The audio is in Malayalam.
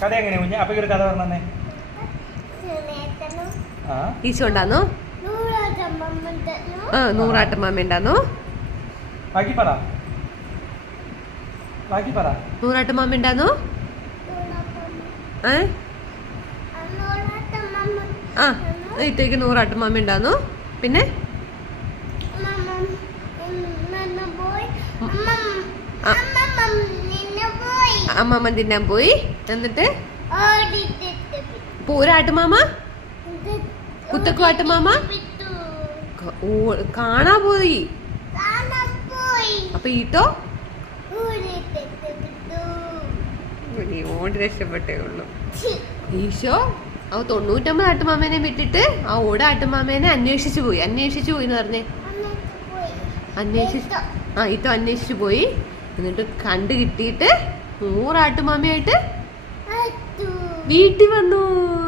കഥ എങ്ങനെയാ കുഞ്ഞ്? അപ്പൊ ഒരു കഥ പറഞ്ഞേ. ഈശോ ഉണ്ടാന്നോ? നൂറാട്ടമ്മ ഉണ്ടാന്നോ? ബാക്കി പറ. നൂറാട്ടമ്മ ഉണ്ടാന്നോ? ഇത്തേക്ക് നൂറാട്ടമ്മ ഉണ്ടാന്നോ? പിന്നെ അമ്മമ്മ തിന്നാൻ പോയി. എന്നിട്ട് പോരാട്ടുമാമ കുത്തക്കുവാട്ടുമാമ കാണാ പോയി. അപ്പൊ ഈട്ടോ ഓടി രക്ഷപ്പെട്ടേ ഉള്ളു. ഈശോ 99 ആട്ടുമാമേനെ വിട്ടിട്ട് ആ ഓട ആട്ടുമാമേനെ അന്വേഷിച്ചു പോയി എന്ന് പറഞ്ഞേ. ഈട്ടോ അന്വേഷിച്ചു പോയി. എന്നിട്ട് കണ്ടു കിട്ടിയിട്ട് 100 ആട്ടുമാമയായിട്ട് വീട്ടിൽ വന്നു.